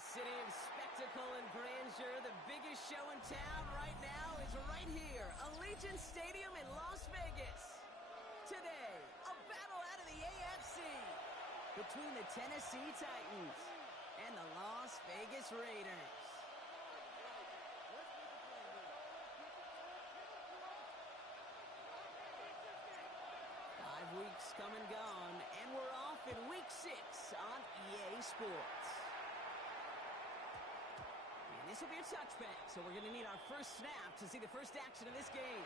city of spectacle and grandeur, the biggest show in town right now is right here, Allegiant Stadium in Las Vegas. Today, a battle out of the AFC between the Tennessee Titans and the Las Vegas Raiders. Weeks come and gone, and we're off in Week 6 on EA Sports. And this will be a touchback, so we're going to need our first snap to see the first action of this game.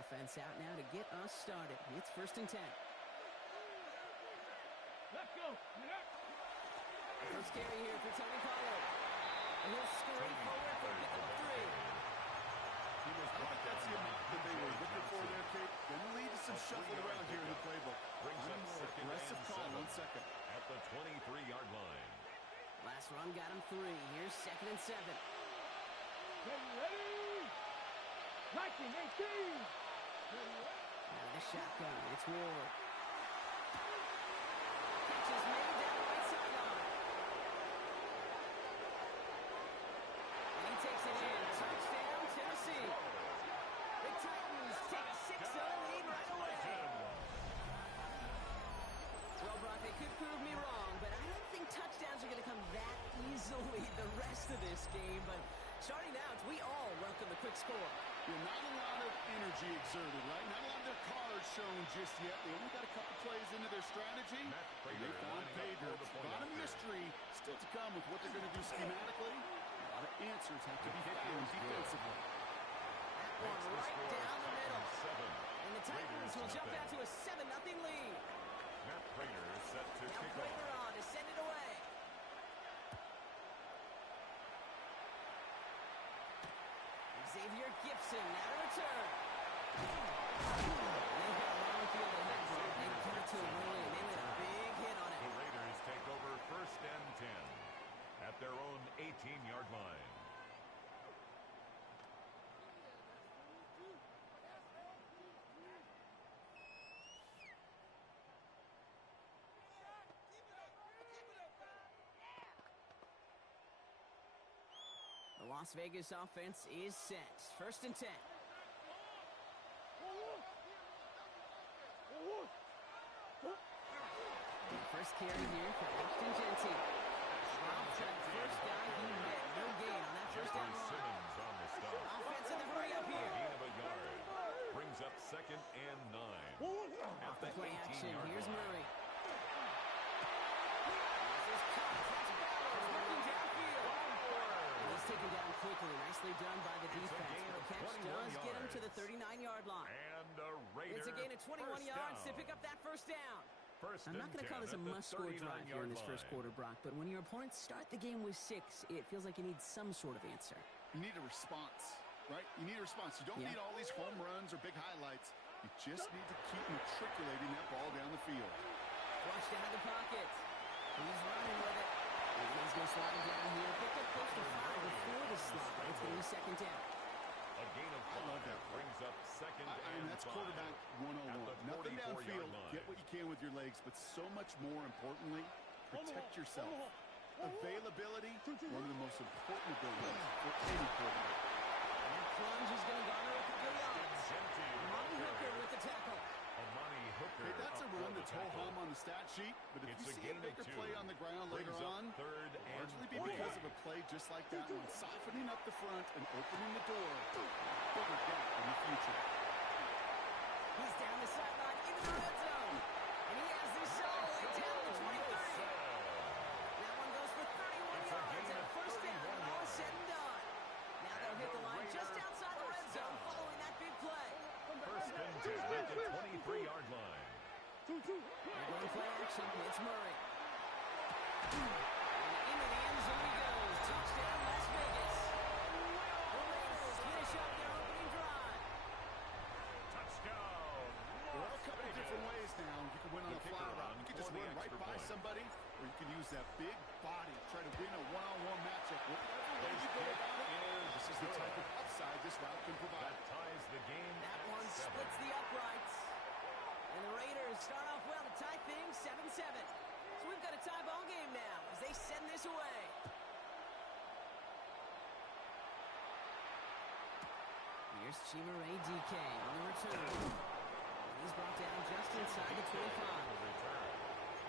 Offense out now to get us started. It's 1st and 10. Let's go. First carry here for Tony Pollard. And he'll scurry forward for pick up 3. I think that's the amount that they were looking for there, Kate. Going to lead to some shuffling around here in the playbook. Brings up more aggressive call. 1 second. At the 23-yard line. Last run got him 3. Here's 2nd and 7. Ready? 19-18. Out of the shotgun, it's Ward. Catch is made down the right sideline. And he takes it in. Touchdown, Tennessee. The Titans take a 6-0 lead right away. Well, Brock, they could prove me wrong, but I don't think touchdowns are going to come that easily the rest of this game. But starting out, we all welcome the quick score. Not a lot of energy exerted, right? Not a lot of their cards shown just yet. They only got a couple plays into their strategy. They found pay dirt. A lot of mystery still to come with what they're going to do schematically. A lot of answers have to be found defensively. That one right down the middle. And the Titans will jump out to a 7-0 lead. Matt Prater set to now kick Prater off. on to send it away. Xavier Gibson now to return. They've got a long field ahead. They give it to him early, and they made a big hit on it. The Raiders take over 1st and 10 at their own 18-yard line. The Las Vegas offense is set. 1st and 10. The first carry here for Ashton Genty. Rob's that first guy he met. No gain on that first down run. Simmons on the stop. Offense in the hurry up here. Gain of a yard. Brings up 2nd and 9. At the Play action. 18-yard Here's line. Murray. This cuts. That's Bowers working downfield. And he's taken down quickly. Nicely done by the defense. The catch does get him to the 39-yard line. And a Raider. It's a gain of 21 yards to pick up that first down. I'm not going to call this a must-score drive here in this first quarter, Brock, but when your opponents start the game with 6, it feels like you need some sort of answer. You need a response, right? You need a response. You don't need all these home runs or big highlights. You just need to keep matriculating that ball down the field. Flushed out of the pocket. He's running with it. He's going to slide it down here. Pick up close to 5 before the slide. It's going to be 2nd down. A gain of 5 brings up 2nd and that's 5. quarterback 101. Nothing downfield. Line. Get what you can with your legs, but so much more importantly, protect yourself. Availability, one of the most important abilities for any quarterback. And that plunge is going to garner a couple yards. Amani Hooker with the tackle. Amani Hooker. Hey, that's a run that's ho-hum on the stat sheet, but if you see a bigger play on the ground later on, 3rd and largely be because of a play just like that one, softening up the front and opening the door. Bigger gap in the future. He's down the sideline into the red zone. And he has this all the way down to the 23. That one goes for 31 yards and a first down when all is said and done. Now they'll hit the line just outside the red zone following that big play. 1st and 10 at the 23-yard line. They're going to play action. It's Murray. And into the end zone he goes. Touchdown, Las Vegas. The Raiders finish up their opening drive. that big body. Try to win a one-on-one matchup. Whatever way you go about it, this is the type of upside this route can provide. That ties the game. That one splits the uprights. And the Raiders start off well to tie things 7-7. So we've got a tie ball game now as they send this away. Here's Chimere DK on the return. And he's brought down just inside the 25.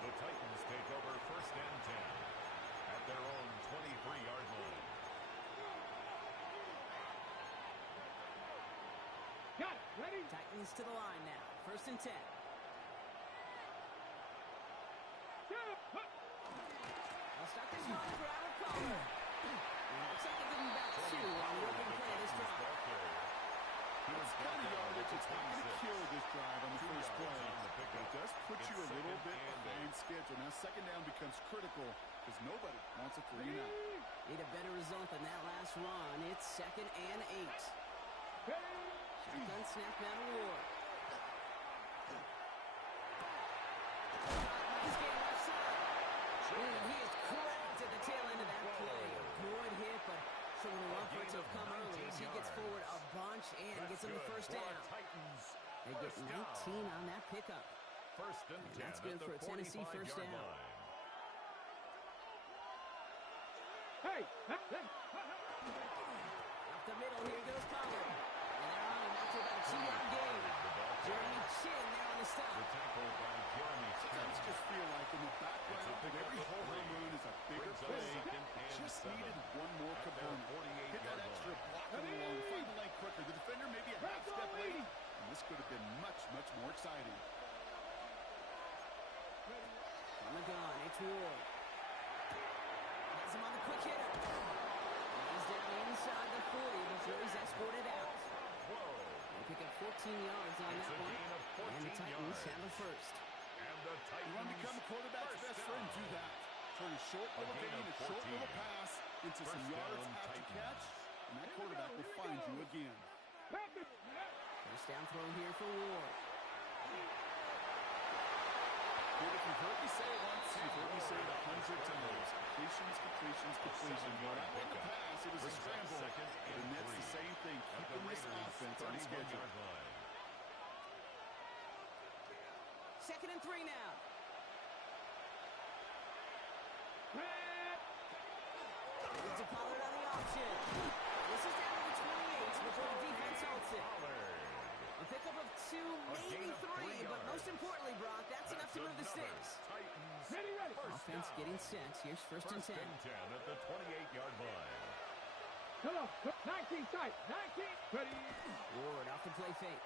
The Titans take over first and 10 at their own 23-yard line. Got it. Ready? Titans to the line now. First and 10. I'll start this one for Albert Pollard. Looks like they're giving back two on the open play this drive. It's kind of yardage. It's not going to kill this drive on the first play. But it does put you a little bit behind schedule. Now second down becomes critical because nobody wants a 3 and out. Need a better result than that last run. It's 2nd and 8. Shotgun snap now to Ward. This game left side. He is cracked at the tail end of that play. A good hit, but showing a run for it to have come early as he gets forward a bunch and gets him the first down. They get 19 on that pickup. First and 10 that's good for a Tennessee first down. Hey! Up the middle, here goes Pollard. And they're on him after about a 2-yard gain. Jeremy Chin there on the stop. The tackle by Jeremy Chin. Sometimes just feel like in the background, every home run is a bigger play. Just needed one more component. Hit that extra block along, find the lane quicker. The defender maybe a half step late. And this could have been much, much more exciting. On the gun, it's Ward. Has him on the quick hitter. He's down inside the 40 before he's escorted out. They pick up 14 yards on that one. And the Titans have the first. You want to become a quarterback's best friend, do that. Turn a short little gain, a short little pass into some yards after catch, and that quarterback will find you again. First down throw here for Ward. If you've heard me say it once, you've heard me say it 100 times. Completions, completions, completions. Well, that wasn't a pass, it was a scramble. And that's the same thing, keeping this offense on schedule. 2nd and 3 now. It's a Pollard on the option. This is down to the 28 before the defense holds it. A pickup of 2, maybe 3, but most importantly, Brock, that's enough to move the sticks. Ready. Offense getting set. Here's first and 10. At the 28-yard line. Come on. 19 tight. 19. Ready. Ward off the play fake.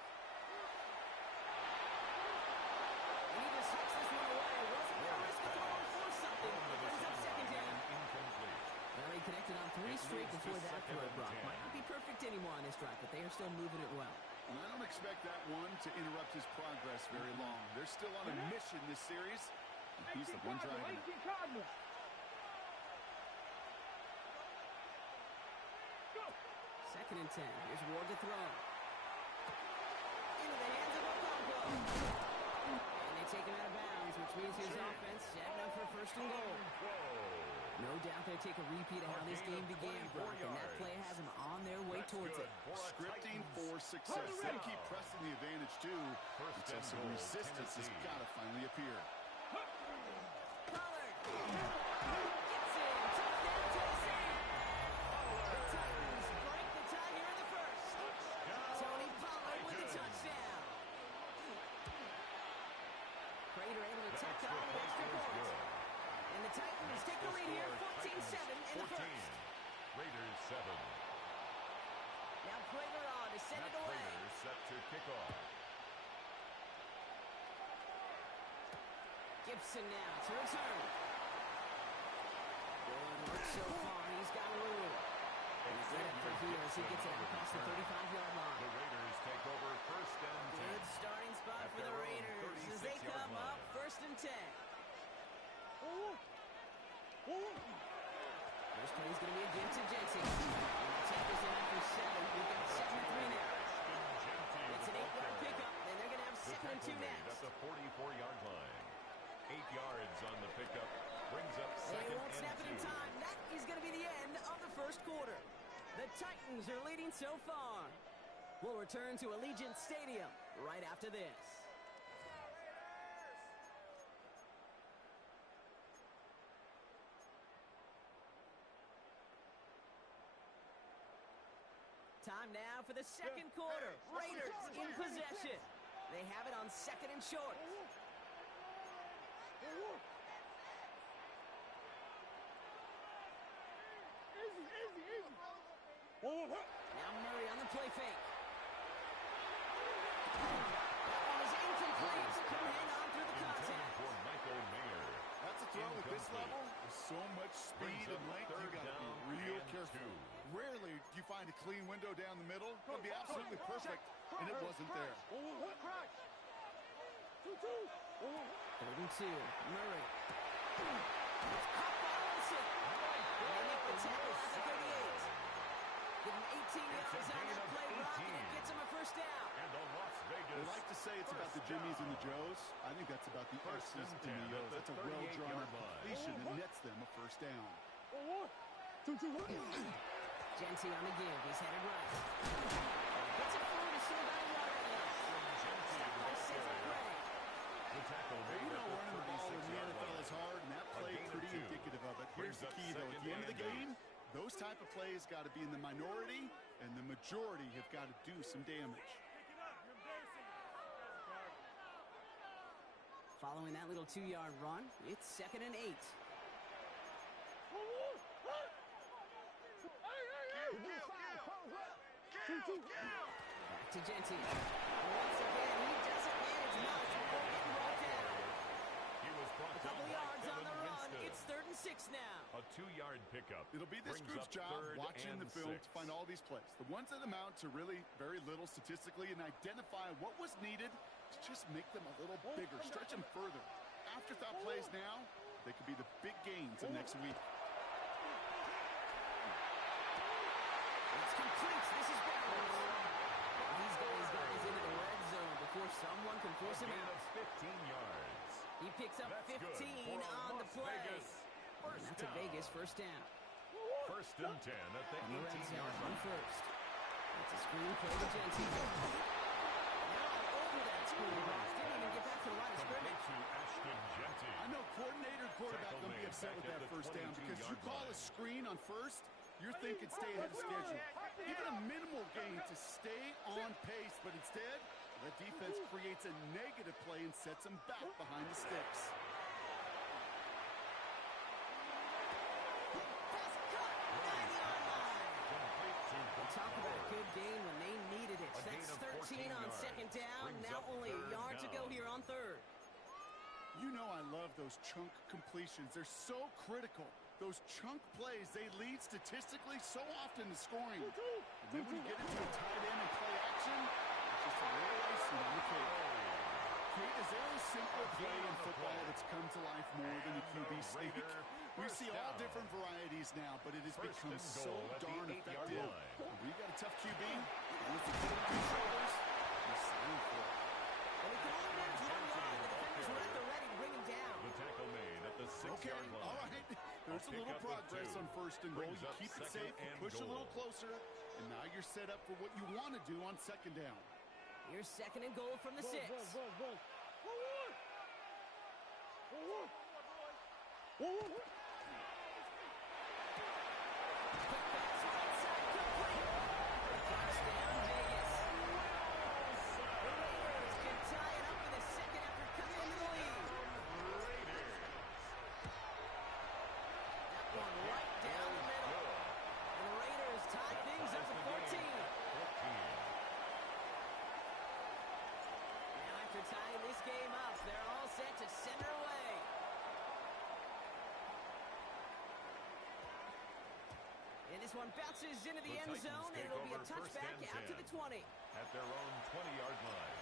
And he just hits this one away. Wasn't going to risk a throw for something. Brings up second down. Incomplete. Well, he connected on 3 straight before that throw, Brock. Might not be perfect anymore on this drive, but they are still moving it well. And I don't expect that one to interrupt his progress very long. They're still on a mission this series, and he's the one driving it. 18 Cardinals. Go. 2nd and 10. Here's Ward to throw. Into the hands of Ocampo. And they take him out of bounds, which means his offense setting up for first and goal. No doubt they take a repeat of how this game began, Brock, and that play has them on their way towards it. Scripting for success. They keep pressing the advantage, too, until some resistance has got to finally appear. Pollard gets in. Touchdown, Tennessee. The Titans break the tie here in the first. Tony Pollard with the touchdown. Prater able to tack on the extra point. And the Titans take the lead here, 14-7 in the first. Raiders 7. Now Prater on to send it away. Prater set to kick off. Gibson now to return. Good work so far. He's got a rule. And he's set up for here as he gets it out past the 35-yard line. The Raiders take over first and 10. Good starting spot for the Raiders as they come up first and 10. First play is going to be again to Jensen. Take this in after 7. We've got 7-3 now. It's an 8-yard pickup, and they're going to have 2nd and 2 next. At the 44-yard line. 8 yards on the pickup. Brings up 7 Titans are leading so far. We'll return to Allegiant Stadium right after this. Time now for the second quarter. Raiders in possession. They have it on second and short. Now Murray on the play fake. That one is incomplete. Couldn't hang on through the contact. That's a throw at this level. With so much speed and length, you got to be real careful. Rarely do you find a clean window down the middle. It would be absolutely perfect, and it wasn't there. Third and 2. Murray. It's caught by Olsen. They make the tackle at the 38. Give him 18 yards on that play block, and it gets him a first down. And the Las Vegas. We like to say it's about the Jimmies and the Joes. I think that's about the X's and the O's. That's a well-drawn completion that nets them a first down. Genty on the give. He's headed right. Gets it forward to somebody right now. Stop by Cedric Gray. The tackle You know running the ball in the NFL is hard, and that play pretty indicative of it. Here's the key, though. At the end of the game, those type of plays got to be in the minority, and the majority have got to do some damage. Following that little 2-yard run, it's second and 8. Back to Genty. Once again, he doesn't manage much before getting brought down. He was brought A couple down by yards on Kevin the run. Winston. It's third and 6 now. A 2-yard pickup. It'll be this brings group's up job third watching and the film 6. to find all these plays. The ones that amount to really very little statistically and identify what was needed to just make them a little bigger, stretch them further. Afterthought plays now, they could be the big gains of next week. It's complete. This is Bowers. These guys got us into the red zone before someone can force him Gain out. of 15 yards. He picks up That's 15 good for a on the Las play. Vegas And first that's a down. Vegas first down. First and 10 at the On the red zone 18-yard on line. first. It's a screen play to Genty. Now over that screen pass. Didn't even get back to the line of Complete scrimmage. to Ashton Genty. I know coordinator, quarterback Tackle going to be made upset back with at that the first down because you 22-yard call a line. screen on first, you're thinking stay ahead of schedule. Even a minimal gain to stay on pace, but instead, the defense creates a negative play and sets them back behind the sticks. Pass cut. 9-yard line. Complete to Talk about a good game when they needed it. A gain That's of 13 on 14 second yards. down. Brings Now up only a third yard to go down. here on third. You know I love those chunk completions. They're so critical. Those chunk plays, they lead statistically so often to scoring. And then when you get into a tight end and play action, it's just a little icing on the cake. Kate, is there a simpler play in football that's come to life more than the QB sneak? We see all different varieties now, but it has First become and so goal at the darn 8-yard effective. line. When you got a tough QB, with the two shoulders, you're signing for it. And he can only manage one line. The defenders were at the ready to bring him down. The tackle made at the 6-yard Okay, line. all right. There's a little pickup of progress 2. on first and goal. Brings You up keep it second safe, you and push a little goal. closer, and now you're set up for what you want to do on second down. Here's second and goal from the 6. Quick pass right side, complete. Touchdown, Vegas. The Raiders can tie it up in the second after coming into the lead. That one right down the middle. And the Raiders tie things up at 14. Now after tying this game up, they're all set to send her away. And this one bounces into the end Titans zone, and take it'll be a over first touchback and out to 10 the 20. at their own 20-yard line.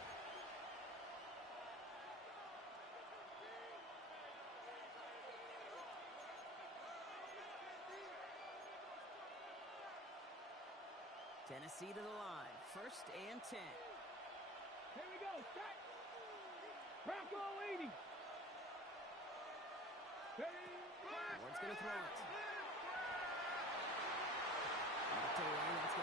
Tennessee to the line, first and 10. Here we go. Set. Bronco 80. Ward's going to throw it. Knocked away, that's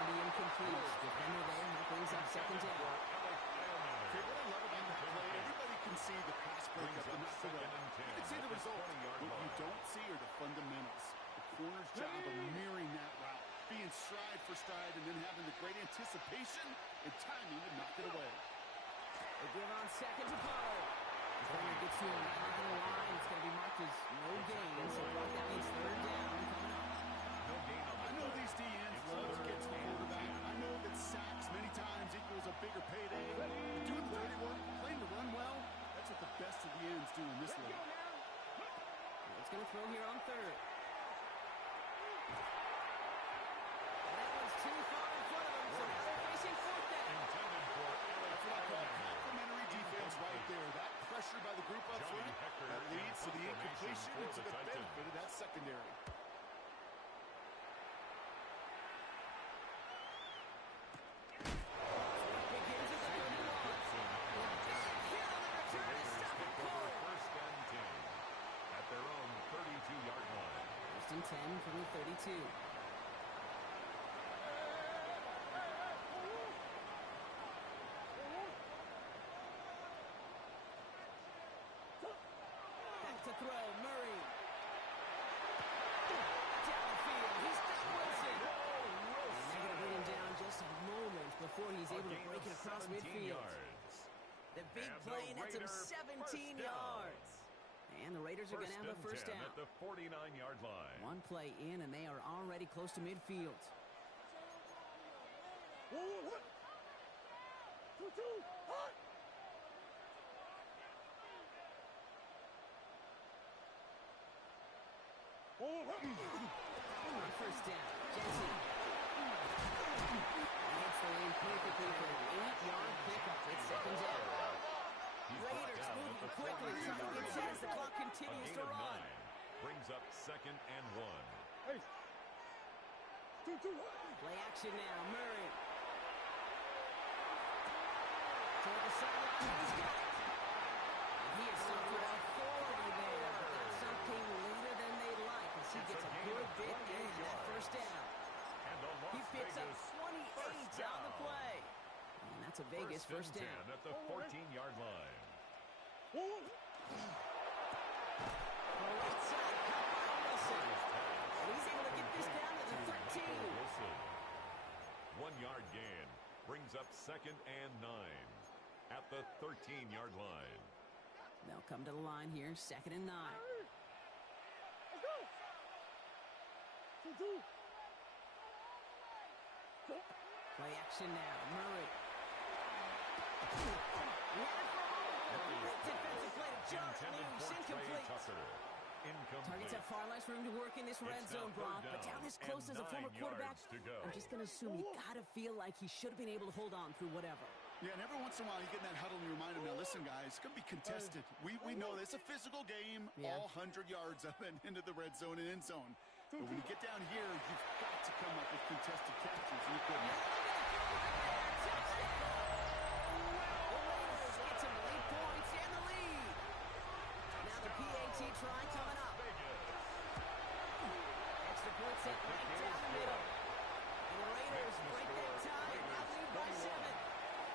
completes. Defender there, that brings up second down. Okay, what I love about the play, everybody can see the pass breakup and not the run. You can see the result. What you don't see are the fundamentals. The corner's job of mirroring that route, being stride for stride, and then having the great anticipation and timing to knock it away. They give on second to Pollard. Defender gets to him right on the line. It's going to be marked as no gain. So that means third down coming up. No gain on the I know these DNs love to get to the quarterback. I know that sacks many times equals a bigger payday. But doing the dirty work, playing to run well, that's what the best of the ends do in this league. It's going to throw here on third. That one's too far in front of them, so now they're facing fourth down. intended for That's what I call complimentary defense right there. That pressure by the group up front, that leads to the incompletion and to the benefit of that secondary. Begins at the 31. Here on the return is Take second over goal. first and 10 at their own 32-yard line. First and 10 from the 32. Back to throw, Murray. Down the field, he's got Wilson. And they're going to bring him down just a moment before he's able to Gain break of it across 17 midfield. yards. The big And the play nets him Raiders 17 first down. yards. And the Raiders are going to have the first 10 down. at the 49-yard line. One play in, and they are already close to midfield. On first down, Jensen. Hits the lane perfectly for an 8-yard pickup. It's second down. He's brought Raiders down at moving the quickly, 42 trying to get set as the clock A continues gain to of run. 9 brings up second and 1. Play action now, Murray. Toward the sideline, he's got it. And he has suffered authority there, but that's something later than they'd like as he gets a good bit in that first down. And the Las He picks up Vegas 28 on the play. And that's a Vegas first and down. 10 at the 14-yard line. The right side, cut by Wilson. And he's able to get this down to the 13. Wilson. 1-yard gain brings up second and 9 at the 13-yard line. They'll come to the line here, second and 9. Play action now, Murray. Great defensive play to Josh Intended Lewis, for Trey incomplete. Tucker. Incomplete. Targets have far less room to work in this red It's zone, now Brock, third but down this down close and as a former 9 quarterback, yards to go. I'm just going to assume you got to feel like he should have been able to hold on through whatever. Yeah, and every once in a while you get in that huddle and you remind them, now listen, guys, it's going to be contested. We know this. It's a physical game, Yeah. all 100 yards up and into the red zone and end zone. But when you get down here, you've got to come up with contested catches. And you couldn't. Raiders get some late points and the lead. Now the PAT try coming up. Extra point set right down the middle. And the Raiders break that tie and now lead by 7.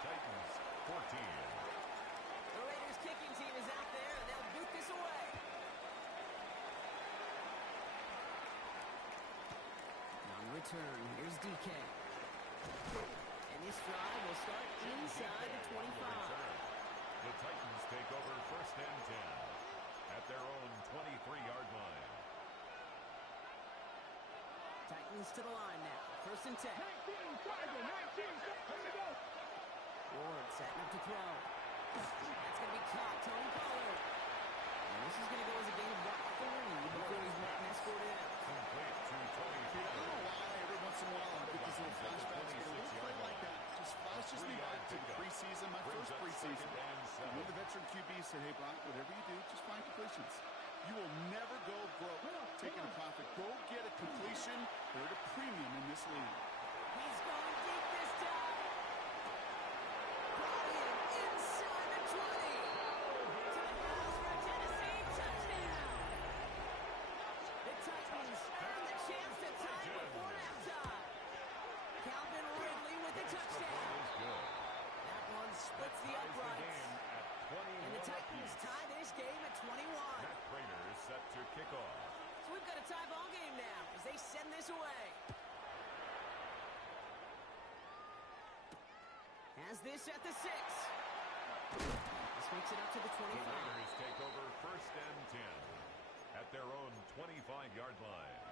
Titans 14. The Raiders kicking team is out there and they'll boot this away. On the return, here's DK. And this drive will start inside the 25. The Titans take over first and 10 at their own 23-yard line. Titans to the line now. First and 10. 19, Tiger, 19, here we go. Ward setting up to throw. That's going to be caught. Tony Pollard. And this is going to go as a gain of about 3 before he's met and escorted out. Complete to Tony I don't know Pollard. why every once in a while I get these little flashbacks, but a little play like that just flashes me back to the preseason, my first preseason. And when the veteran QB said, hey, Brock, whatever you do, just find completions. You will never go broke taking a profit. Go get a completion. They're at a premium in this league. He's going deep this time. Bryant inside the 20. To the house for a Tennessee touchdown. The Titans earn the chance to tie before halftime. Calvin Ridley Has this at the 6. This makes it up to the 25. The Raiders take over 1st and 10 at their own 25-yard line.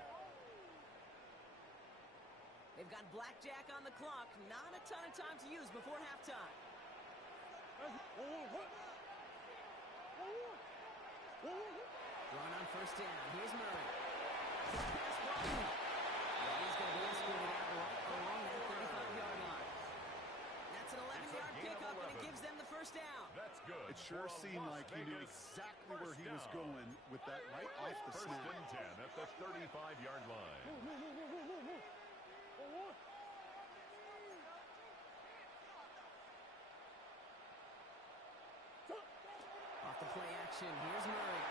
They've got blackjack on the clock. Not a ton of time to use before halftime. Run on 1st down. Here's Murray. Pass blocked. Well, he's going to be escorted out right along that 35-yard line. That's an 11-yard pickup, and it gives them the 1st down. That's good. It sure seemed like he knew exactly where he was going with that right off the snap. 1st and 10 at the 35-yard line. Off the play action, here's Murray.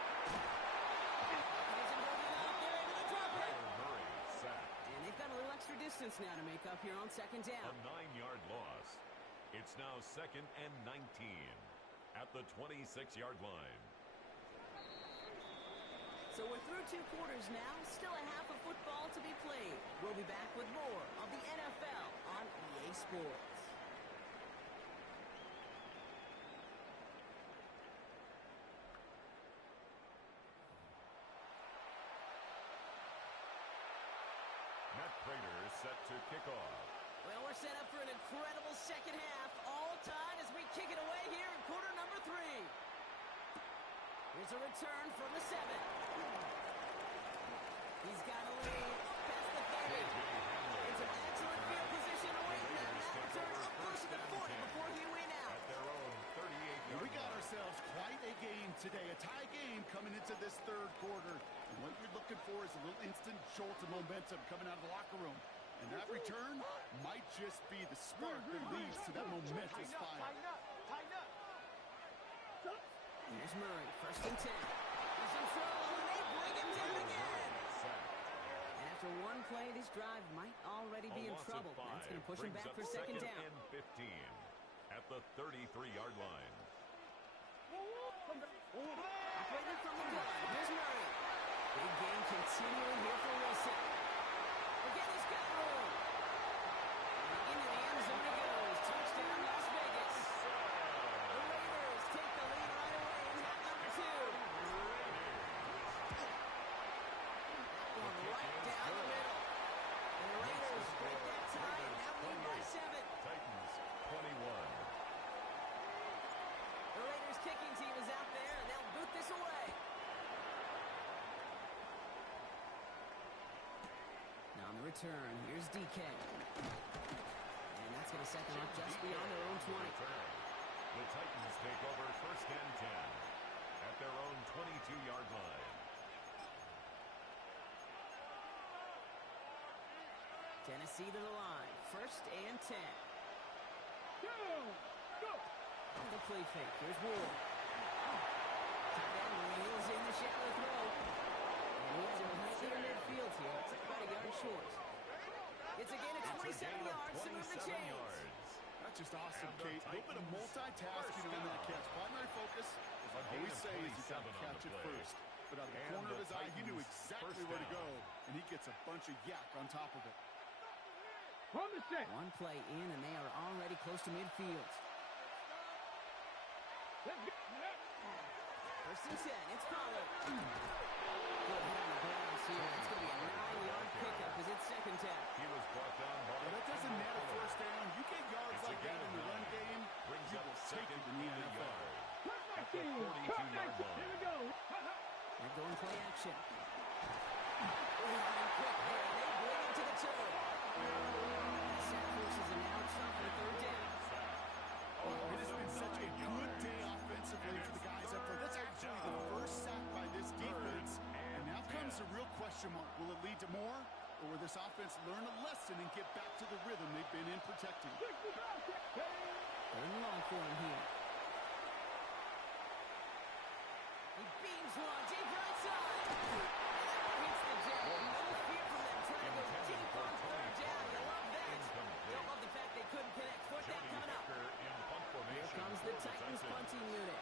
He isn't holding up, they're able to drop it. Murray sacked. And they've got a little extra distance now to make up here on 2nd down. A 9-yard loss. It's now 2nd and 19 at the 26-yard line. So we're through 2 quarters now. Still a half of football to be played. We'll be back with more of the NFL on EA Sports. Matt Prater is set to kick off. Well, we're set up for an incredible second half. All tied as we kick it away here in quarter number 3. Here's a return from the 7. He's got a lead up past the 30. It's an excellent field position awaiting them. That return up close to the 40 before he went out. At their own 38-yard We got ourselves quite a game today. A tie game coming into this 3rd quarter. And what you're looking for is a little instant jolt of momentum coming out of the locker room. And that return might just be the spark that leads to that momentous fire. Here's Murray, 1st and 10. He's in trouble, and they bring him down again. And after one play, this drive might already be in trouble. That's going to push him back for 2nd down. And 15 at the 33-yard line. Operating from the gun, here's Murray. Big game continuing here for Wilson. Again, he's got room. Into the end zone he goes. Touchdown, Las Vegas. The Raiders take the lead right away in half number 2. That one right down the middle. And the Raiders break that tie and now lead by 7. Titans 21. The Raiders kicking team is out there, and they'll boot this away. Now on the return, here's DK. And that's going to set them up just beyond their own 20. The Titans take over 1st and 10 at their own 22-yard line. Tennessee to the line, 1st and 10. Go! The play fake, here's Ward. Tight end reels in the shallow throw. And he has him right near midfield here. It's about a yard short. It's a gain of 27 yards to move the chains. That's just awesome, Kate. A little bit of multitasking on that catch. Primary focus, as I always say, is you got to catch it first. But out of the corner of his eye, he knew exactly where to go, and he gets a bunch of yak on top of it. On the set. One play in, and they are already close to midfield. Let's go. 1st and 10, it's Pollard. Good hit on the grounds here. It's going to be a 9-yard pickup as it's 2nd down. He was brought down by Well, that doesn't matter 1st down. You get yards like that in the run game, brings you up will take it 2nd in the and a NFL. yard. At the 42-yard line. Here we go. They're going play action. Running quick there. They bring him to the toe. Sack forces him out. Stop for 3rd down. It has been such a good day offensively for the guys up there. That's actually the first sack by this defense. And now comes the real question mark. Will it lead to more? Or will this offense learn a lesson and get back to the rhythm they've been in protecting? Third and long for him here. He beams one deep right side. Hits the deck. No fear from them trying to go deep on 3rd down. You love that. Don't love the fact they couldn't connect. 4th down coming up. Here comes the Titans punting unit.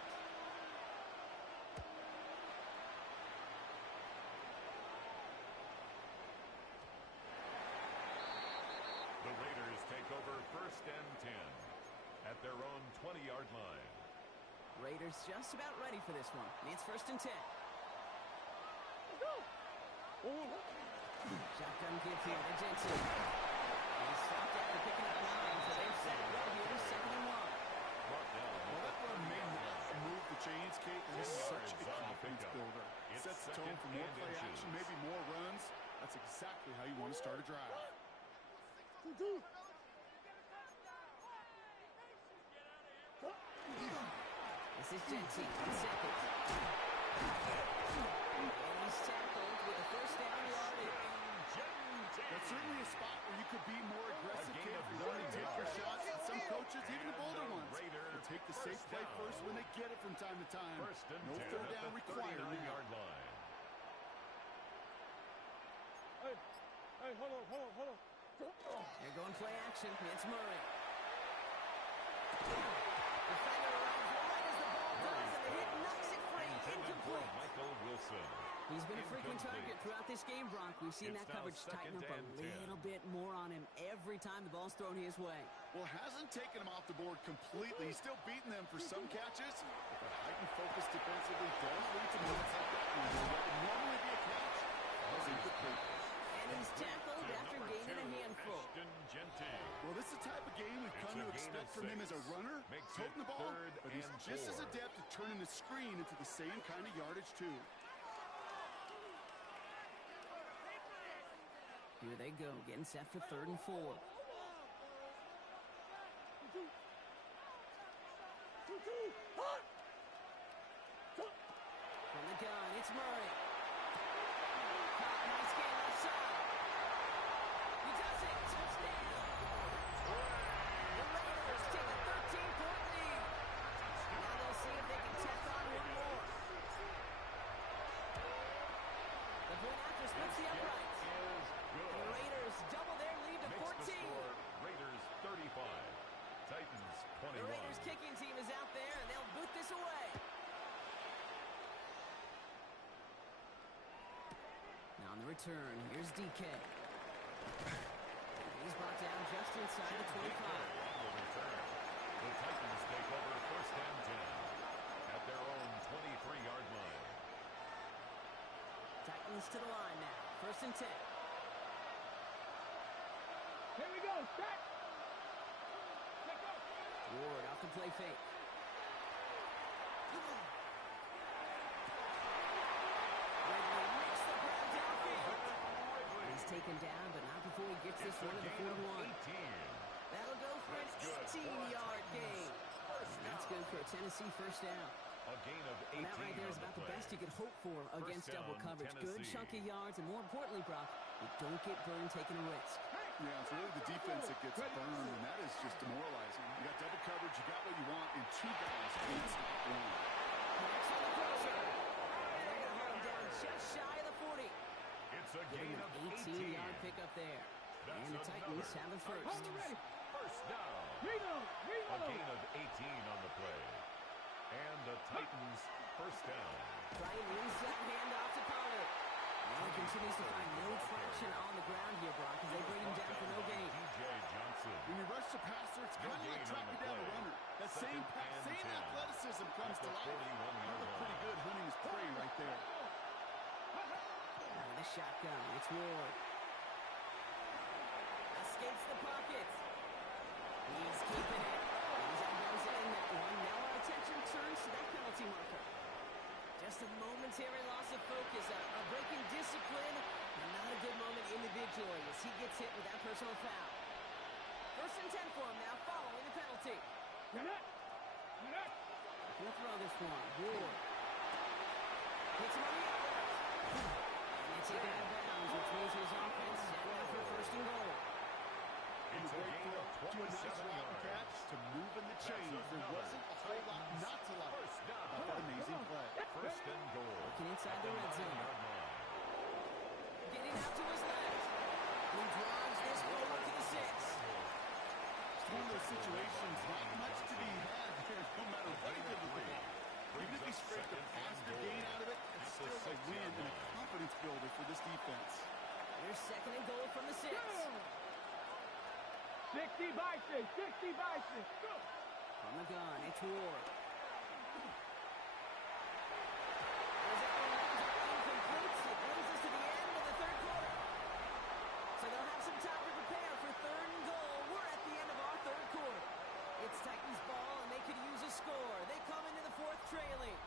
The Raiders take over 1st and 10 at their own 20-yard line. Raiders just about ready for this one. It's 1st and 10. Shotgun give here to Jensen. He's stopped after picking up 9, so they've set it right here, 2nd and 1. Well, that run may not move the chains, Kate. This is such a confidence builder. It sets the tone for more play action, maybe more runs. That's exactly how you want to start a drive. This is Jensen in second. And he's tackled with a 1st down yardage. That's certainly a spot where you could be more aggressive, Kate. You want to take your shots. And some coaches, even the bolder ones, will take the safe play first when they get it from time to time. No 3rd down required now. Hey, hold on. They're going play action. It's Murray. Defender around wide as the ball does, and the hit knocks it free. Incomplete. Michael Wilson. He's been a frequent target throughout this game, Brock. We've seen that coverage tighten up a little bit more on him every time the ball's thrown his way. Well, hasn't taken him off the board completely. He's still beating them for some catches. But the heightened focus defensively does lead to moments like that one where what would normally be a catch was incomplete. And he's tackled after gaining a handful. Well, this is the type of game we've come to expect from him as a runner, toting the ball, but he's just as adept at turning the screen into the same kind of yardage, too. Here they go, getting set for 3rd and 4. From the gun, it's Murray. Nice game left side. He does it. Touchdown. The Raiders take a 13-point lead. Now they'll see if they can tack on one more. The point after splits the uprights. The Raiders double their lead to 14. Raiders 35. Titans 21. The Raiders kicking team is out there, and they'll boot this away. Now on the return, here's DK. He's brought down just inside the 25. The Titans take over 1st and 10 at their own 23-yard line. Titans to the line now. 1st and 10. Here we go, set. Ward off the play fake. Ridley makes the grab downfield. He's taken down, but not before he gets this one to the 41. That'll go for an 18-yard gain. That's good for a Tennessee 1st down. A gain of 18. And that right there is about the best you could hope for against double coverage. Good chunky yards, and more importantly, Brock, you don't get burned taking a risk. Yeah, it's really the defense that gets burned, and that is just demoralizing. You got double coverage, you got what you want, and 2 guys can't stop one. Connects on the crosser. And they're going to hold him down just shy of the 40. It's a gain of 18-yard pickup there. And the Titans have it first. First down. A gain of 18 on the play. And the Titans first down. Trying to use that handoff to Pollard. Now he continues to find no traction on the ground here, Brock, as they bring him down for no gain. DJ Johnson. When you rush the passer, it's kind of like tracking down a runner. That same athleticism comes to life. You look pretty good hunting his prey right there. Out of the shotgun, it's Ward. Escapes the pocket. He's keeping it. He's elbows in that one. Now our attention turns to that penalty marker. Just a momentary loss of focus, a break in discipline, and not a good moment individually as he gets hit with that personal foul. 1st and 10 for him now following the penalty. Gonna throw this one. Ward. Hits him on the outlet. And it's taken out of bounds, which means his offense set up for 1st and goal. And the break throw to a nice route catch to move in the chains. There wasn't a whole lot not to like about that amazing play. 1st and goal. Looking inside the red zone. Getting out to his left. He drives this forward to the 6. It's one of those situations, not much to be had here, no matter what he did with the ball. Even if he scraped a positive gain out of it, it's still a win and a confidence builder for this defense. Here's 2nd and goal from the 6. 60 by 6, 60 by 6. Go. From the gun, it's Ward. Incomplete. It brings us to the end of the third quarter. So they'll have some time to prepare for third and goal. We're at the end of our third quarter. It's Titans ball, and they could use a score. They come into the fourth trailing.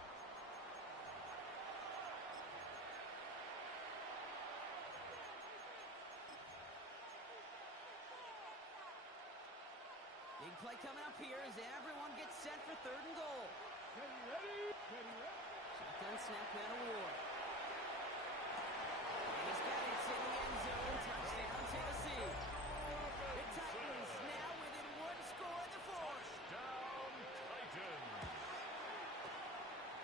Big play coming up here as everyone gets set for third and goal. Shotgun snap down to Ward. And he's got it. It's in the end zone. Touchdown, Tennessee. The Titans now within one score in the fourth. Touchdown, Titans.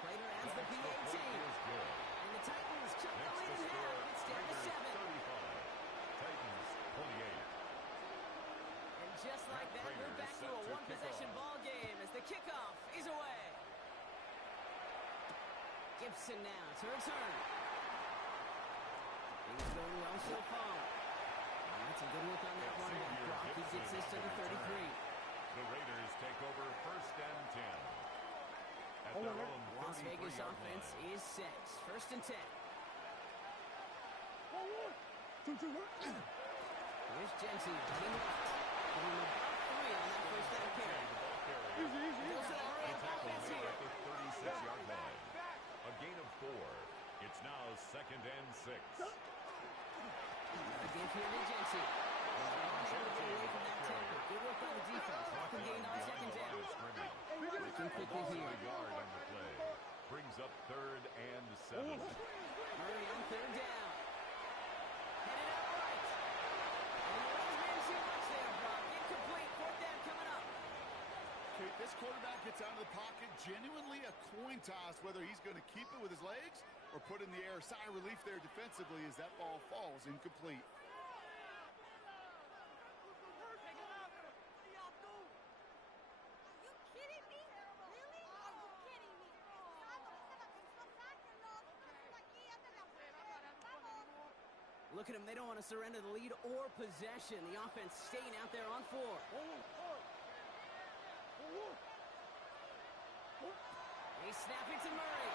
Prater adds the PAT. And the Titans cut the lead in half. It's down to 7. 35. Titans 28. And just like that, we're back to a one-possession ball game as the kickoff is away. Gibson now to return. Things going well so far. And that's a good look on that run back. Brock, he gets this to the 33. The Raiders take over first and 10. At their own Las Vegas 33-yard offense line. is set. First and 10. Here's Jensen running left. Getting about 3 on that first down carry. Goes to the hurry up offense Tackle here. at the 36-yard line. A gain of 4. It's now second and 6. A give here to Jensen. Able to get away from that tackle. Good work by the defense. Walking gain on second down. Looking quickly here. Yard on the play. Brings up third and 7. Murray on third down. Headed out right. And the Rams ran too much there, Brock. Incomplete. Fourth down coming up. Okay, this quarterback gets out of the pocket. Genuinely a coin toss whether he's going to keep it with his legs or put in the air. Sigh of relief there defensively as that ball falls incomplete. Look at them. They don't want to surrender the lead or possession. The offense staying out there on 4. They snap it to Murray.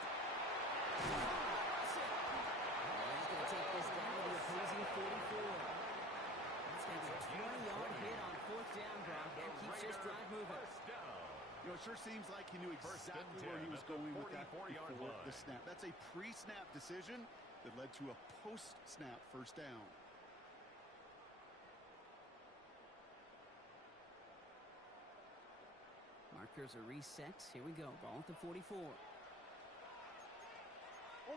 Russell. He's going to take this down to the opposing 44. That's going to be a 20-yard hit on fourth down, Brock. That keeps this drive moving. First down. You know, it sure seems like he knew First and exactly where 10 he was at the going with that 44-yard before line. the snap. That's a pre-snap decision that led to a post-snap first down. Markers are reset. Here we go. Ball at the 44. On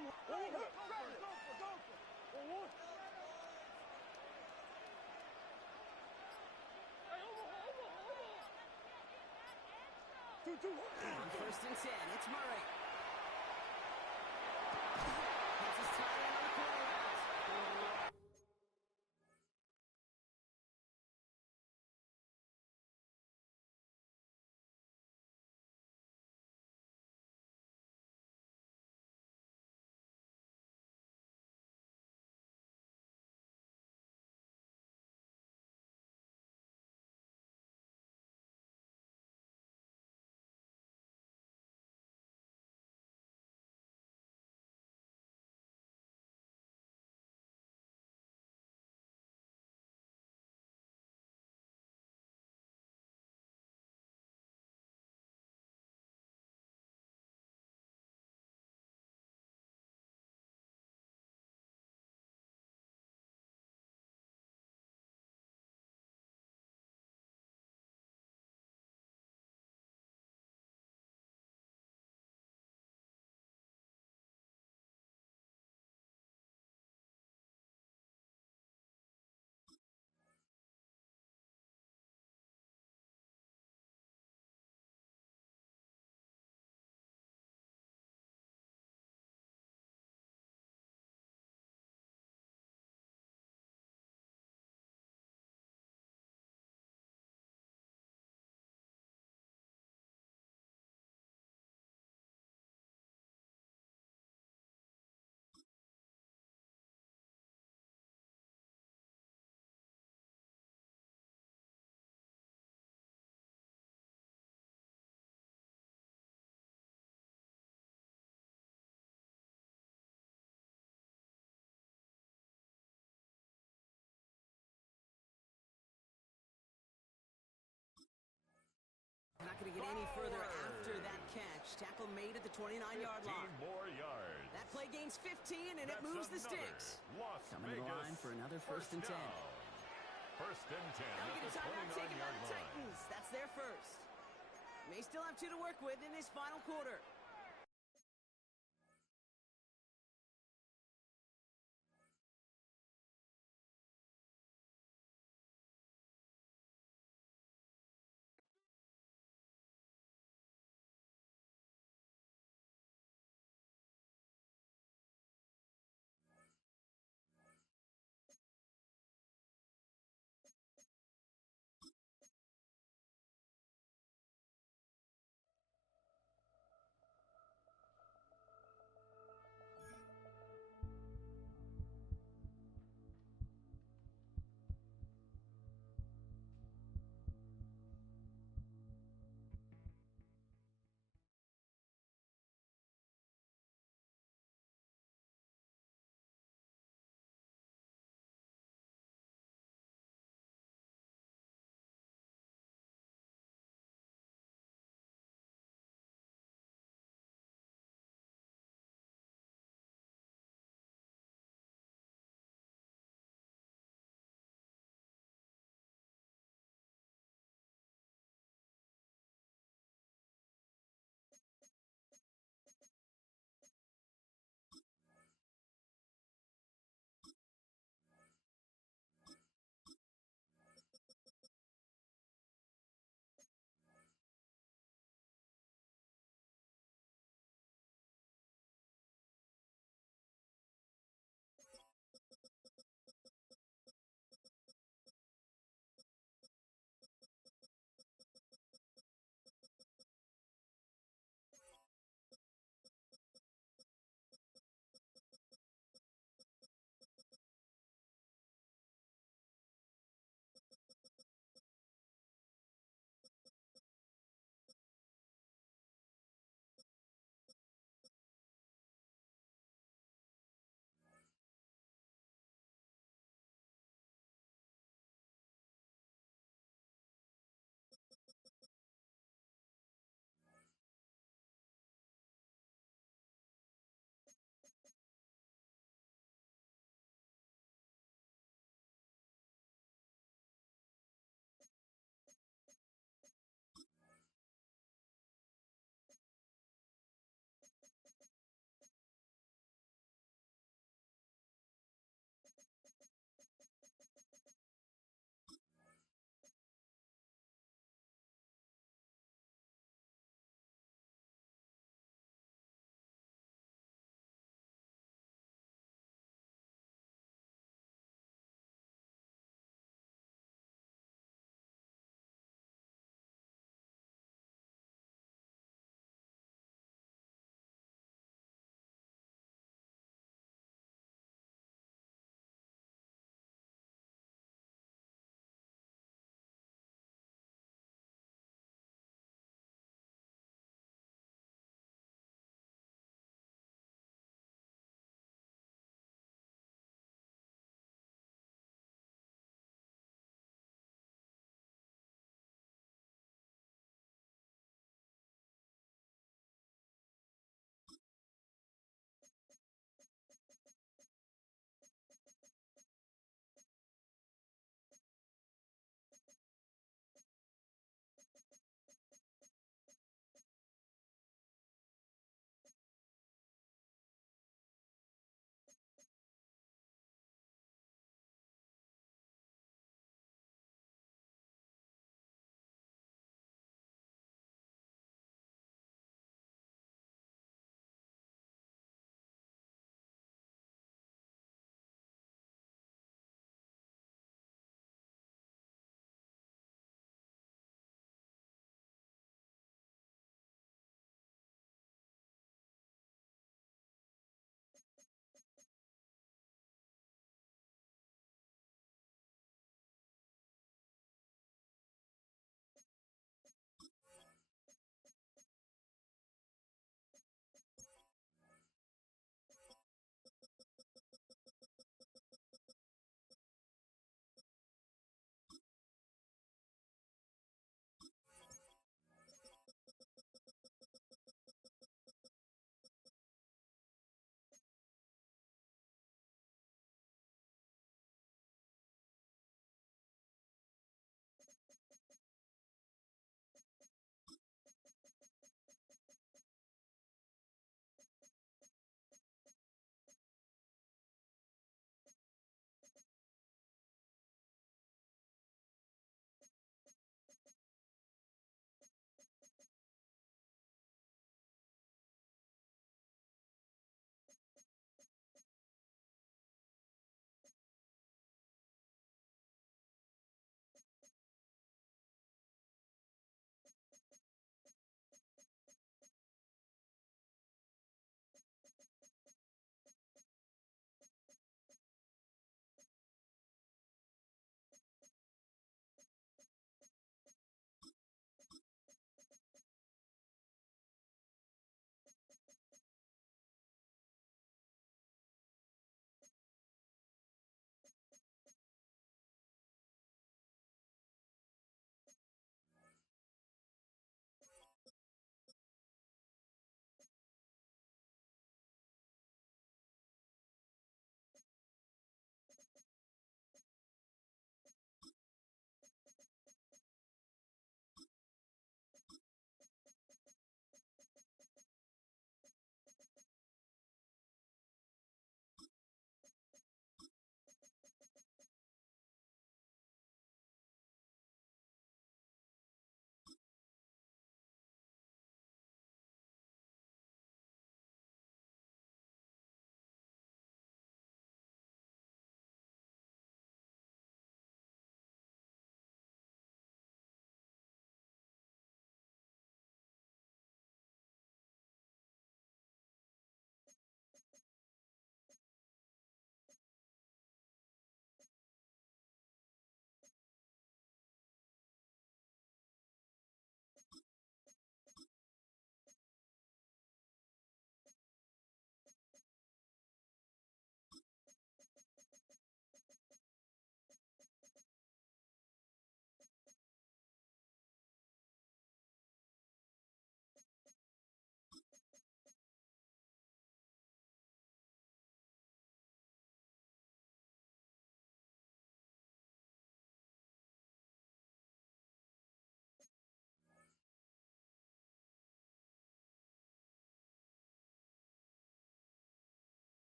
first and 10, it's Murray. Gets his tie in on the corner route. not going to get any further after that catch. Tackle made at the 29-yard line. 15 more yards. That play gains 15, and it moves the sticks. Coming to the line for another first and 10. First and 10 They'll get a at the timeout taken by 29-yard the line. Titans. That's their first. May still have 2 to work with in this final quarter.